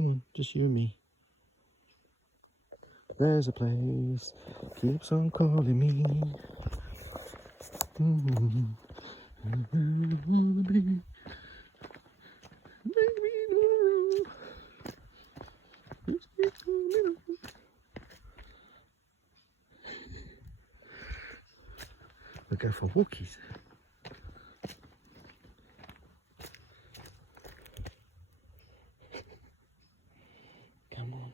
Come on, just you and me. There's a place keeps on calling me. We'll go for walkies. Come on.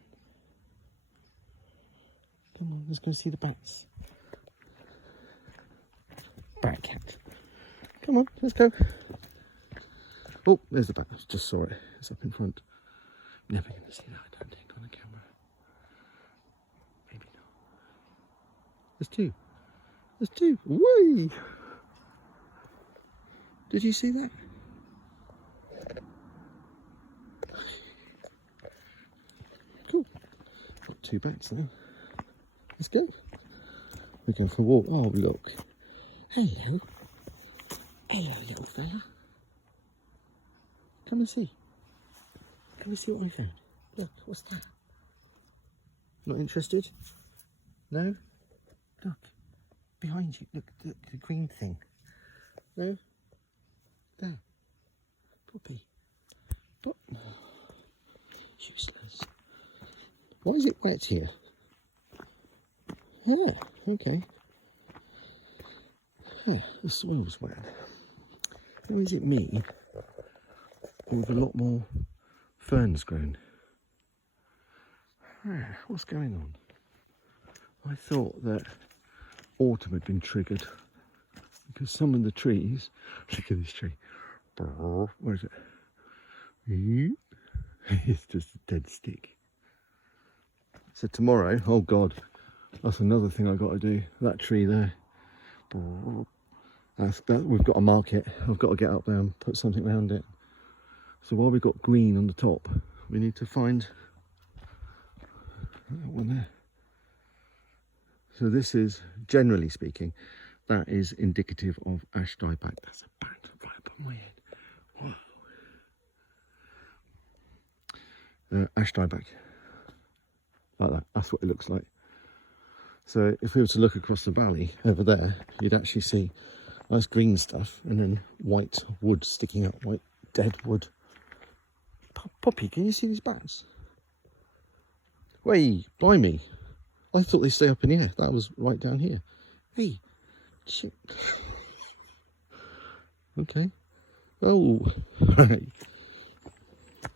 Come on, let's go see the bats. Bat cat. Come on, let's go. Oh, there's the bat. I just saw it. It's up in front. Never going to see that, I don't think, on the camera. Maybe not. There's two. There's two. Whee! Did you see that? Cool. Got two bats now. Let's go. We're going for a walk. Oh, look. Hello. Hello, little fella. Come and see. Come and see what I found. Look, what's that? Not interested? No? Look. Behind you. Look, the green thing. No? There. Puppy. But useless. Why is it wet here? Yeah, okay. Hey, the soil's wet. Or is it me? Or with a lot more ferns grown? What's going on? I thought that autumn had been triggered because some of the trees, look at this tree. Where is it? It's just a dead stick. So tomorrow, oh God, that's another thing I've got to do. That tree there. We've got to mark it. I've got to get up there and put something around it. So while we've got green on the top, we need to find that one there. So this is, generally speaking, that is indicative of ash dieback. That's a bat right above my head. Whoa. Ash dieback. Like that. That's what it looks like. So if we were to look across the valley over there, you'd actually see nice green stuff and then white wood sticking out, white dead wood. Poppy, can you see these bats? Way, blimey. I thought they stay up in the air. That was right down here. Hey, shit. Okay. Oh, right.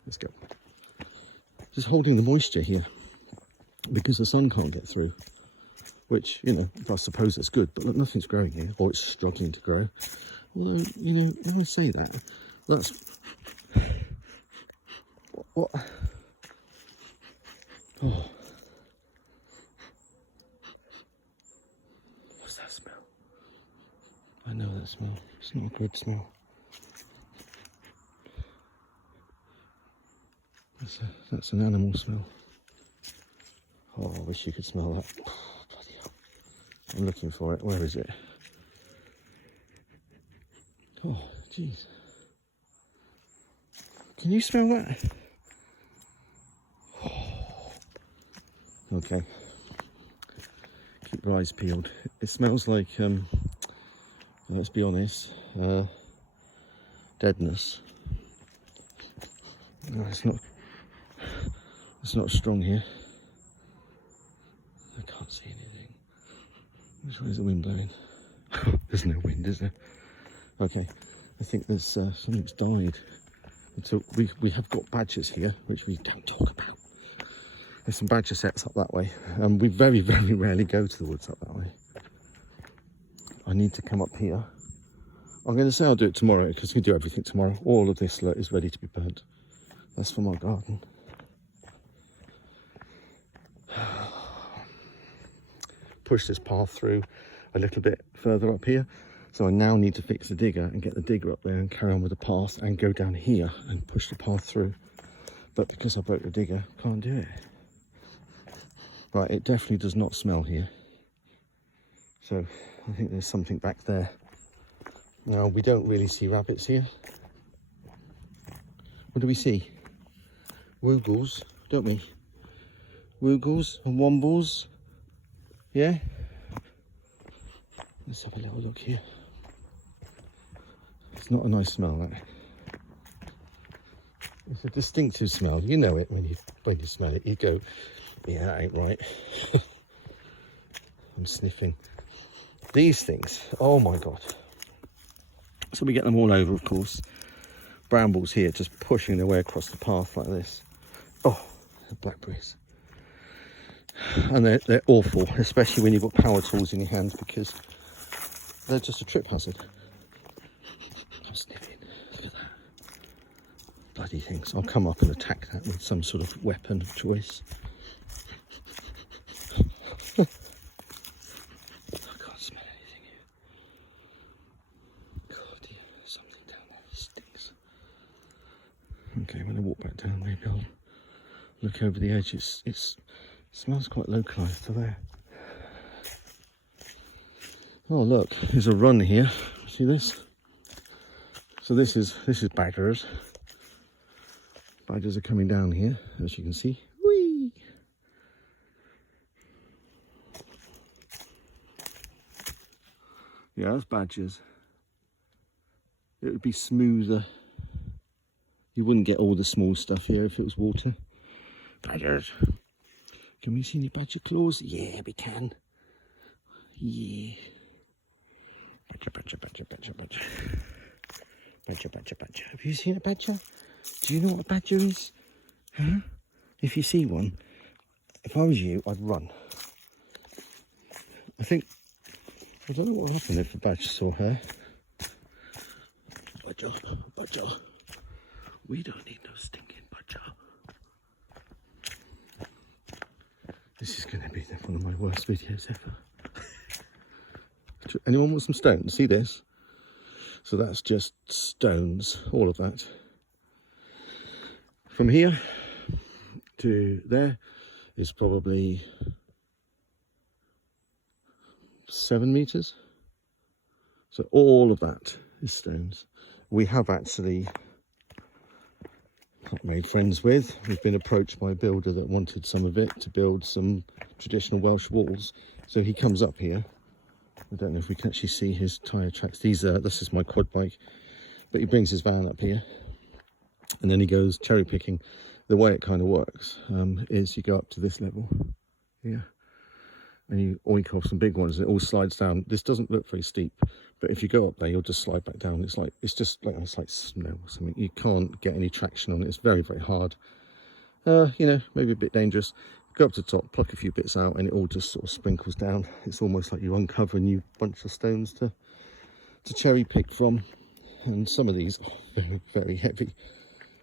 Let's go. Just holding the moisture here because the sun can't get through. Which, you know, I suppose that's good, but look, nothing's growing here, or it's struggling to grow. Although, you know, when I say that, that's... What? Oh. What's that smell? I know that smell. It's not a good smell. That's an animal smell. Oh, I wish you could smell that. I'm looking for it. Where is it? Oh, jeez. Can you smell that? Oh. Okay. Keep your eyes peeled. It smells like, let's be honest, deadness. No, it's not strong here. I can't see anything. Which way is the wind blowing? There's no wind, is there? Okay, I think there's something's died. And so we have got badgers here, which we don't talk about. There's some badger sets up that way, and we very, very rarely go to the woods up that way. I need to come up here. I'm going to say I'll do it tomorrow because we do everything tomorrow. All of this is ready to be burnt. That's for my garden. Push this path through a little bit further up here, so I now need to fix the digger and get the digger up there and carry on with the path and go down here and push the path through, but because I broke the digger, can't do it. Right, it definitely does not smell here, so I think there's something back there. Now, we don't really see rabbits here. What do we see? woogles, don't we? Woogles and wombles. Yeah? Let's have a little look here. It's not a nice smell, that. It's a distinctive smell. You know it when you smell it. You go, yeah, that ain't right. I'm sniffing. These things, oh my God. So we get them all over, of course. Brambles here just pushing their way across the path like this. Oh, the blackberries. And they're awful, especially when you've got power tools in your hands, because they're just a trip hazard. I'm sniffing. Look at that. Bloody things. I'll come up and attack that with some sort of weapon of choice. I can't smell anything here. God, yeah, something down there stinks. Okay, when I walk back down, maybe I'll look over the edge. It smells quite localised to there. Oh look, there's a run here. See this? So this is badgers. Badgers are coming down here, as you can see. Whee! Yeah, that's badgers. It would be smoother. You wouldn't get all the small stuff here if it was water. Badgers. Can we see any badger claws? Yeah, we can. Yeah. Badger, badger, badger, badger, badger. Badger, badger, badger. Have you seen a badger? Do you know what a badger is? Huh? If you see one, if I was you, I'd run. I don't know what would happen if a badger saw her. Badger, badger. We don't need no stinking badger. This is going to be one of my worst videos ever. Anyone want some stones? See this? So that's just stones, all of that. From here to there is probably 7 meters. So all of that is stones. We have actually made friends with. We've been approached by a builder that wanted some of it to build some traditional Welsh walls. So he comes up here. I don't know if we can actually see his tyre tracks. This is my quad bike, but he brings his van up here and then he goes cherry picking. The way it kind of works is you go up to this level here and you oink off some big ones and it all slides down. This doesn't look very steep, but if you go up there, you'll just slide back down. It's like snow or something. You can't get any traction on it. It's very, very hard. You know, maybe a bit dangerous. Go up to the top, pluck a few bits out, and it all just sort of sprinkles down. It's almost like you uncover a new bunch of stones to cherry pick from. And some of these are very, very heavy.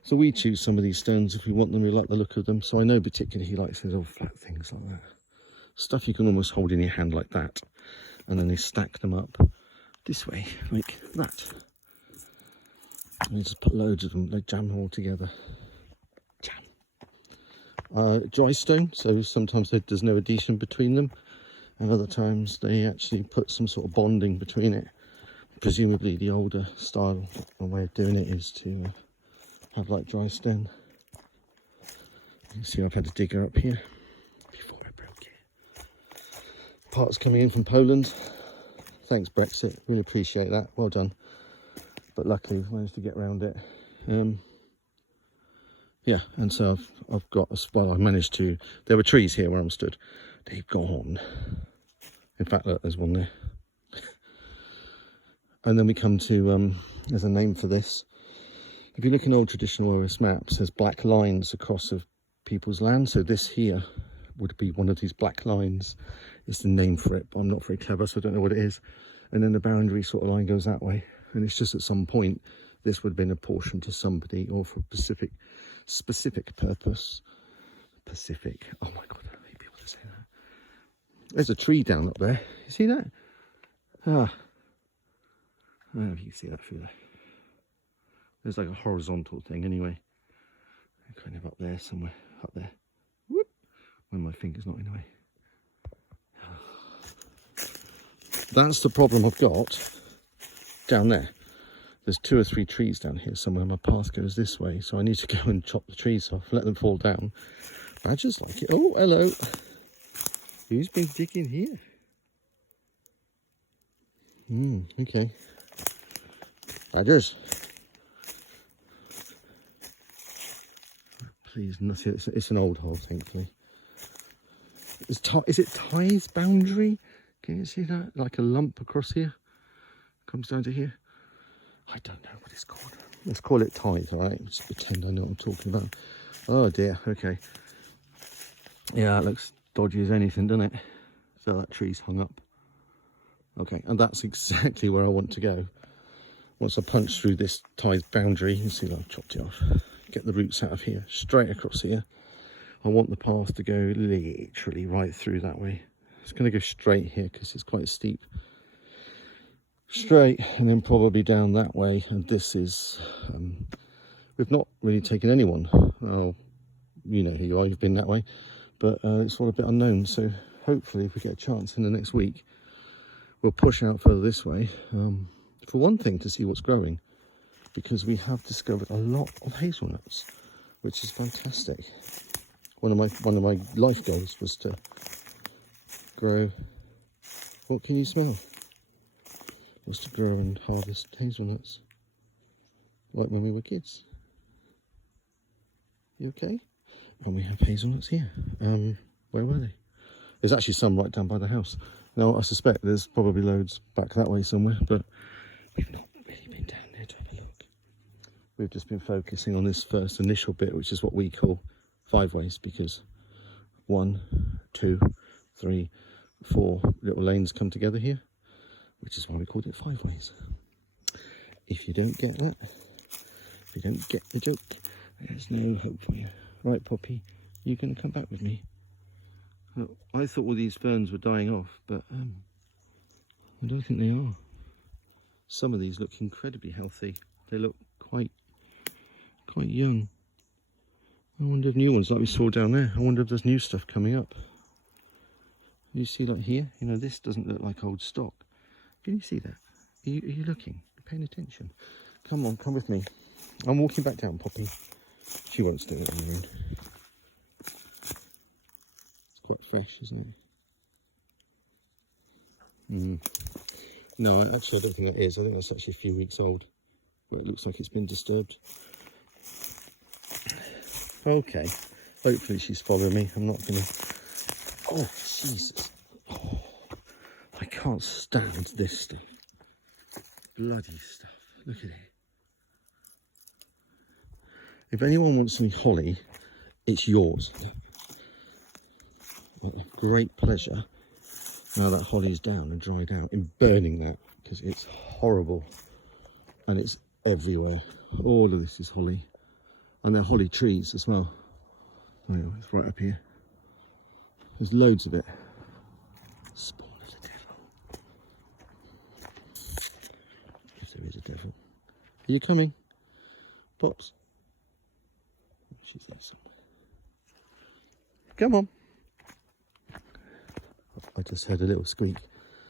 So we choose some of these stones if we want them. We like the look of them. So I know particularly he likes those old flat things like that. Stuff you can almost hold in your hand like that. And then they stack them up this way, like that. And just put loads of them, they jam them all together. Dry stone, so sometimes there's no adhesion between them, and other times they actually put some sort of bonding between it. Presumably the older style or way of doing it is to have like dry stone. You can see I've had a digger up here before I broke it. Parts coming in from Poland. Thanks Brexit, really appreciate that, well done. But luckily we've managed to get around it. Yeah, and so I've got, well, I managed to, there were trees here where I'm stood. They've gone. In fact, look, there's one there. And then we come to, there's a name for this. If you look in old traditional OS maps, there's black lines across of people's land. So this here would be one of these black lines. It's the name for it, but I'm not very clever, so I don't know what it is. And then the boundary sort of line goes that way. And it's just at some point, this would have been apportioned to somebody or for a specific purpose. Pacific. Oh my God, I hate people to say that. There's a tree down up there. You see that? I don't know if you can see that through there. There's like a horizontal thing anyway. Kind of up there somewhere. Up there. Whoop. When my finger's not in the way. That's the problem I've got down there. there's 2 or 3 trees down here somewhere. My path goes this way, so I need to go and chop the trees off, let them fall down. Badgers like it. Oh, hello. Who's been digging here? Okay. Badgers. Please, nothing. It's an old hole, thankfully. Is it Ty's boundary? Can you see that? Like a lump across here? Comes down to here. I don't know what it's called. Let's call it Ty's, all right? Just pretend I know what I'm talking about. Oh dear, okay. Yeah, it looks dodgy as anything, doesn't it? So that tree's hung up. Okay, and that's exactly where I want to go. Once I punch through this Ty's boundary, you can see that I've chopped it off. Get the roots out of here, straight across here. I want the path to go literally right through that way. It's going to go straight here because it's quite steep. Straight, and then probably down that way. And this is, we've not really taken anyone. Oh, you know who you are, you've been that way. But it's all a bit unknown. So hopefully if we get a chance in the next week, we'll push out further this way. For one thing, to see what's growing. Because we have discovered a lot of hazelnuts, which is fantastic. One of my life goals was to grow. What can you smell? Was to grow and harvest hazelnuts, like when we were kids. You okay? And we have hazelnuts here. Where were they? There's actually some right down by the house. Now I suspect there's probably loads back that way somewhere, but we've not really been down there to have a look. We've just been focusing on this first initial bit, which is what we call 5 ways, because 1, 2, 3, 4 little lanes come together here, which is why we called it 5 ways. If you don't get that, if you don't get the joke, there's no hope for you. Right, Poppy, you're going to come back with me. Look, I thought all these ferns were dying off, but I don't think they are. Some of these look incredibly healthy. They look quite young. I wonder if new ones, like we saw down there, I wonder if there's new stuff coming up. You see that here? You know, this doesn't look like old stock. Can you see that? Are you looking? You're paying attention? Come on, come with me. I'm walking back down, Poppy. She won't stay on her own. It's quite fresh, isn't it? No, actually I don't think that is. I think that's actually a few weeks old. But it looks like it's been disturbed. Okay. Hopefully she's following me. I'm not going to... Oh, Jesus. Oh, I can't stand this stuff. Bloody stuff. Look at it. If anyone wants any holly, it's yours. What a great pleasure, now that holly's down and dried out, in burning that, because it's horrible. And it's everywhere. All of this is holly. And they're holly trees as well. Oh, yeah, it's right up here. There's loads of it. Spawn of the devil. If there is a devil. Are you coming? Pops? She's there somewhere. Come on. I just heard a little squeak.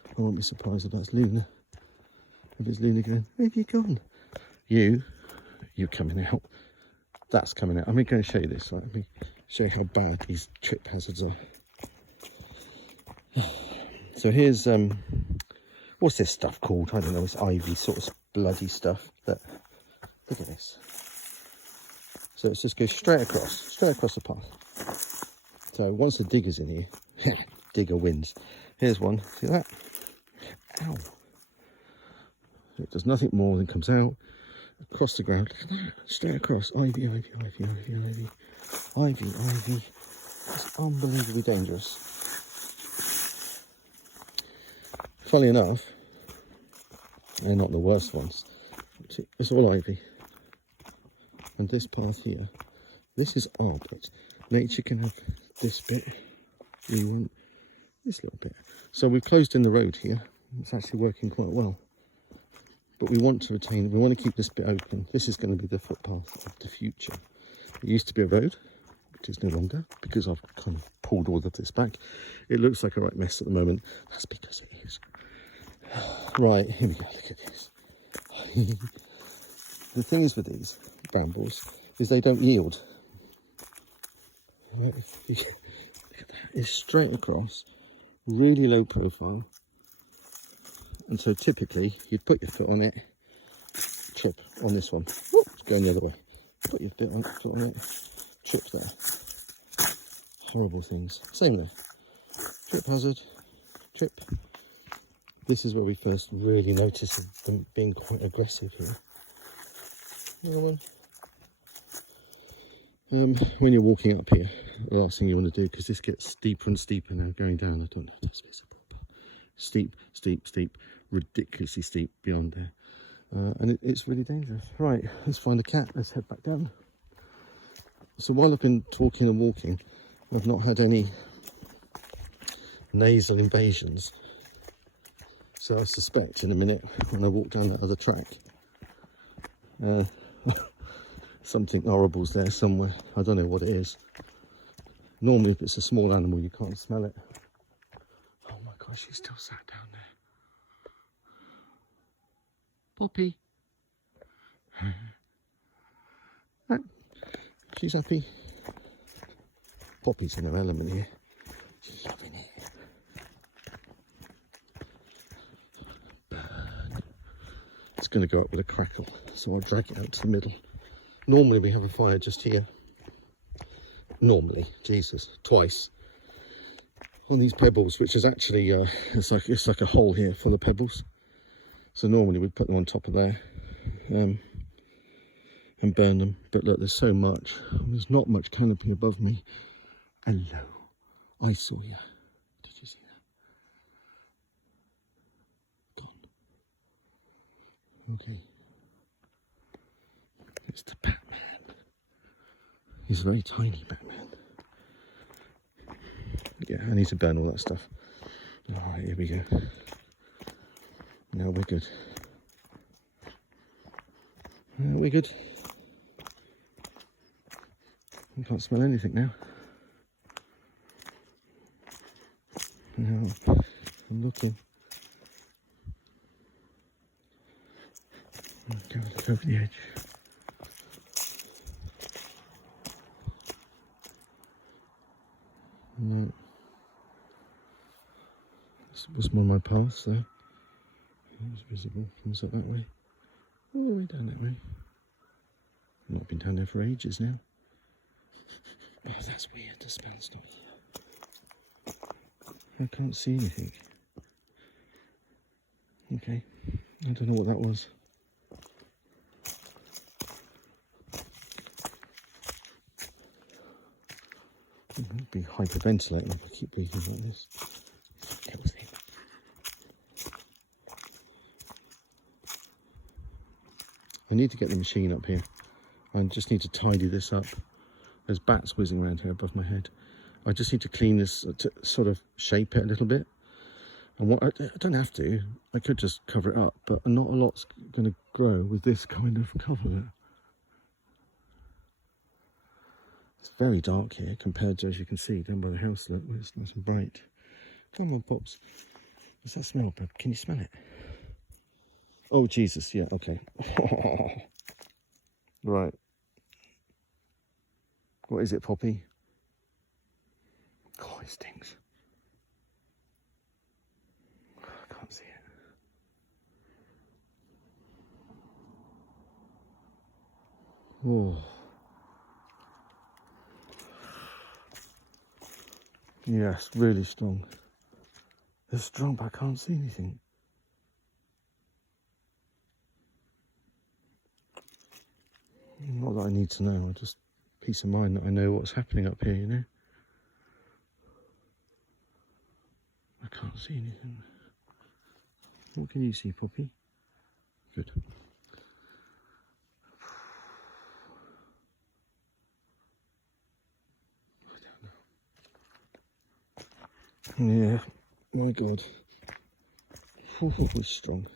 I won't be surprised if that's Luna. If it's Luna going, where have you gone? You're coming out. That's coming out. I'm going to show you this. Right? Let me show you how bad these trip hazards are. So here's, what's this stuff called? I don't know, it's ivy sort of bloody stuff. But look at this. So it just goes straight across the path. So once the digger's in here, digger wins. Here's one, see that? Ow. It does nothing more than comes out, across the ground. Look at that, straight across. Ivy, ivy, ivy, ivy, ivy. Ivy, ivy. It's unbelievably dangerous. Funnily enough, they're not the worst ones. It's all ivy. And this path here, this is odd, but nature can have this bit. We want this little bit. So we've closed in the road here. It's actually working quite well. But we want to retain it. We want to keep this bit open. This is going to be the footpath of the future. It used to be a road, which is no longer, because I've kind of pulled all of this back. It looks like a right mess at the moment. That's because it is. Right, here we go. Look at this. the thing is with these brambles is they don't yield. Look at that. It's straight across, really low profile. And so typically you'd put your foot on it, trip on this one. Whoop, it's going the other way. Put your foot on it, trip there. Horrible things. Same there. Trip hazard, trip. This is where we first really notice them being quite aggressive here. Another one. When you're walking up here, the last thing you want to do, because this gets steeper and steeper now going down, I don't know if that's visible, but steep, steep, steep, ridiculously steep beyond there. And it's really dangerous. Right, let's find a cat, let's head back down. So while I've been talking and walking, I've not had any nasal invasions. So I suspect in a minute when I walk down that other track, something horrible's there somewhere. I don't know what it is. Normally if it's a small animal you can't smell it. Oh my gosh, she's still sat down there. Poppy. Right. She's happy. Poppy's in her element here. She's loving it. Bird. It's going to go up with a crackle, so I'll drag it out to the middle. Normally we have a fire just here. Normally, Jesus, twice. On these pebbles, which is actually, it's like a hole here full of pebbles. So normally we'd put them on top of there and burn them. But look, there's so much. There's not much canopy above me. Hello, I saw you. Did you see that? Gone. Okay. It's the Batman. He's a very tiny Batman. Yeah, I need to burn all that stuff. Alright, here we go. Now we're good. We're good. I can't smell anything now. Now I'm looking. Go over the edge. No. It's one of my paths there. It's visible. Comes up that way. All the way down that way. I've not been down there for ages now. Oh, that's weird. The smell's not here. I can't see anything. Okay. I don't know what that was. I'd be hyperventilating if I keep breathing like this. I need to get the machine up here. I just need to tidy this up. There's bats whizzing around here above my head. I just need to clean this, to sort of shape it a little bit. And what I don't have to. I could just cover it up, but not a lot's going to grow with this kind of cover. It's very dark here compared to, as you can see, down by the house. Look, it's nice and bright. Come on, Pops. What's that smell, bud? Can you smell it? Oh, Jesus, yeah, okay. Right. What is it, Poppy? God, it stings. I can't see it. Oh. Yes, really strong. It's strong, but I can't see anything. Not that I need to know, just peace of mind that I know what's happening up here, you know. I can't see anything. What can you see, Poppy? Good. Yeah, my God. Oh, it's strong.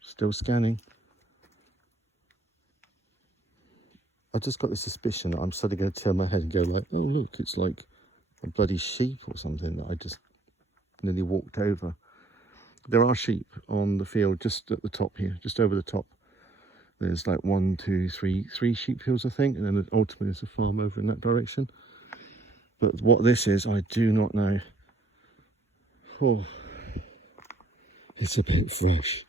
Still scanning. I just got this suspicion that I'm suddenly going to turn my head and go like, oh look, it's like a bloody sheep or something that I just nearly walked over. There are sheep on the field just at the top here, just over the top. There's like 1, 2, 3 sheep fields, I think, and then ultimately there's a farm over in that direction. But what this is, I do not know. Oh, it's a bit fresh.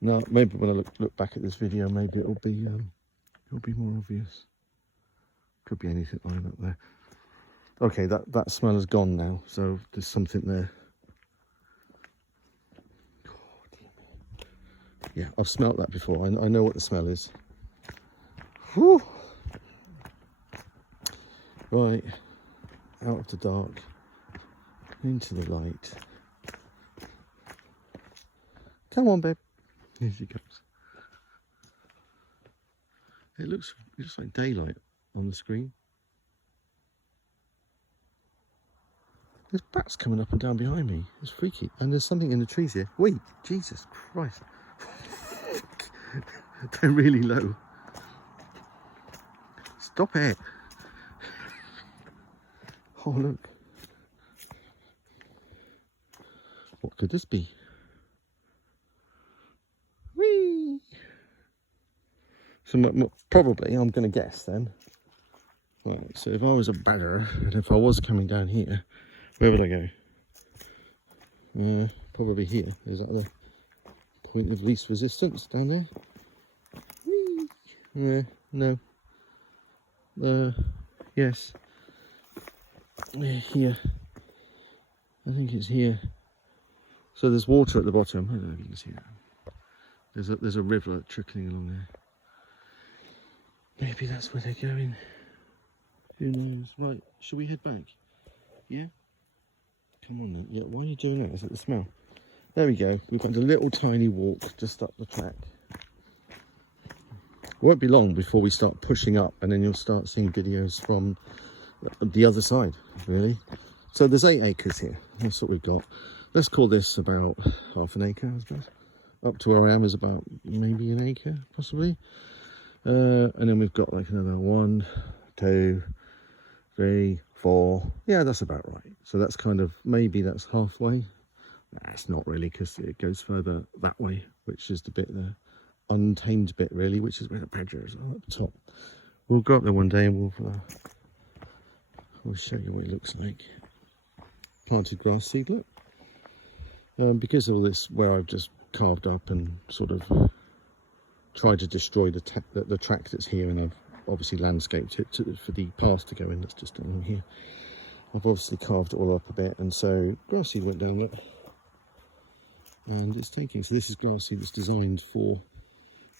Now, maybe when I look back at this video, maybe it'll be more obvious. Could be anything lying up there. Okay, that smell is gone now, so there's something there. Yeah, I've smelt that before. I know what the smell is. Whew. Right, out of the dark, into the light. Come on, babe. Here she goes. It looks like daylight on the screen. There's bats coming up and down behind me. It's freaky. And there's something in the trees here. Wait, Jesus Christ. They're really low. Stop it. Oh, look. What could this be? Whee! So probably, I'm going to guess then. Right, so if I was a badger, and if I was coming down here, where would I go? Probably here. Is that the point of least resistance down there? Whee! No. Yes. Here. I think it's here. So there's water at the bottom. I don't know if you can see that. There's a river trickling along there. Maybe that's where they're going. Who knows? Right, should we head back? Yeah? Come on then. Yeah, why are you doing that? Is it the smell? There we go. We've got a little tiny walk just up the track. It won't be long before we start pushing up, and then you'll start seeing videos from the other side, really. So there's 8 acres here. That's what we've got. Let's call this about half an acre, I suppose. Up to where I am is about maybe an acre, possibly. And then we've got like another 1, 2, 3, 4. Yeah, that's about right. So that's kind of, maybe that's halfway. Nah, it's not really, because it goes further that way, which is the bit, the untamed bit really, which is where the badgers are up top. We'll go up there one day and we'll show you what it looks like. Planted grass seed, look. Because of all this, where I've just carved up and sort of tried to destroy the track that's here, and I've obviously landscaped it for the path to go in that's just along here. I've obviously carved it all up a bit, and so grass seed went down there, and it's taking. So this is grass seed that's designed for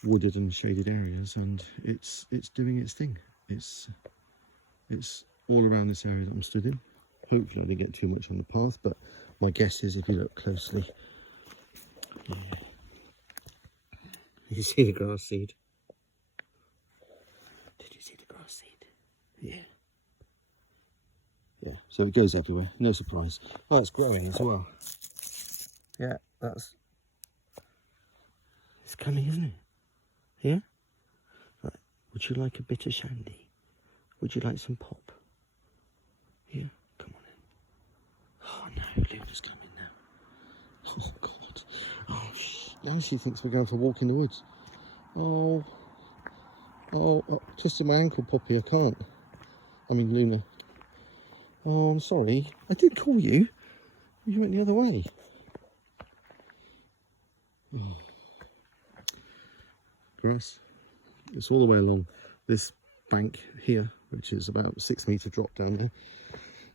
wooded and shaded areas, and it's doing its thing. It's all around this area that I'm stood in. Hopefully I didn't get too much on the path, but my guess is if you look closely, yeah, you see the grass seed. Did you see the grass seed? Yeah. Yeah, so it goes everywhere, no surprise. Oh, it's growing as well. Yeah, it's coming, isn't it? Yeah? Right. Would you like a bit of shandy? Would you like some pop? Yeah? Come on in. Oh no, Luna's coming now. Oh God. Oh, now she thinks we're going for a walk in the woods. Oh, twisted my ankle, Poppy, I can't. I mean, Luna. Oh, I'm sorry. I did call you. You went the other way. Oh. Grass. It's all the way along this bank here, which is about a 6 metre drop down there.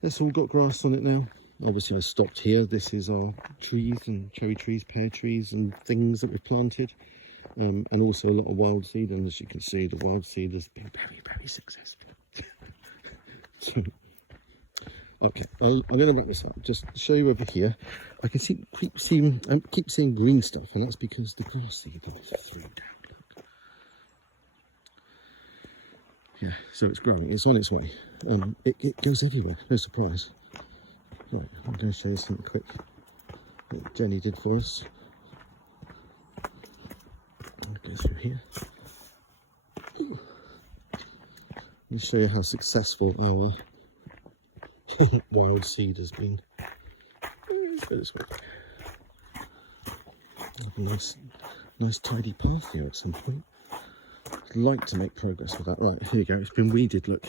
It's all got grass on it now. Obviously I stopped here. This is our trees and cherry trees, pear trees and things that we've planted. And also a lot of wild seed, and as you can see, the wild seed has been very, very successful. So, okay, I'm going to wrap this up. Just to show you over here. I can keep seeing green stuff, and that's because the grass seed is through down. Look. Yeah, so it's growing. It's on its way. It goes everywhere. No surprise. Right, I'm going to show you something quick that Jenny did for us. I'll go through here. Ooh. Let me show you how successful our wild seed has been. go this way. Have a nice tidy path here at some point. I'd like to make progress with that. Right, here you go. It's been weeded. Look.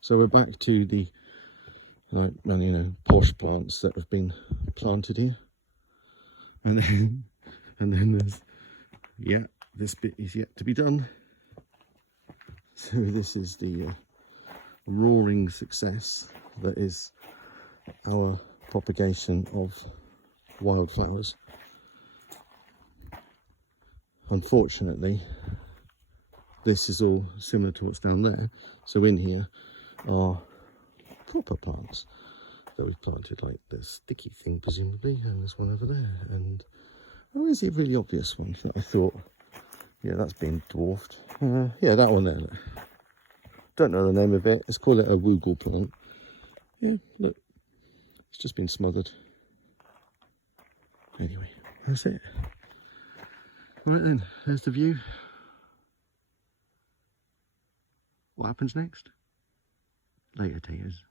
So we're back to the posh plants that have been planted here, and then there's this bit is yet to be done. So this is the roaring success that is our propagation of wildflowers. Unfortunately, this is all similar to what's down there. So in here are proper plants that we've planted, like the sticky thing presumably, and there's one over there, and is the really obvious one that I thought, yeah, that's been dwarfed. Yeah, that one there, look. Don't know the name of it. Let's call it a woogle plant. Yeah, look, it's just been smothered. Anyway, that's it. Right then, there's the view. What happens next? Later, taters.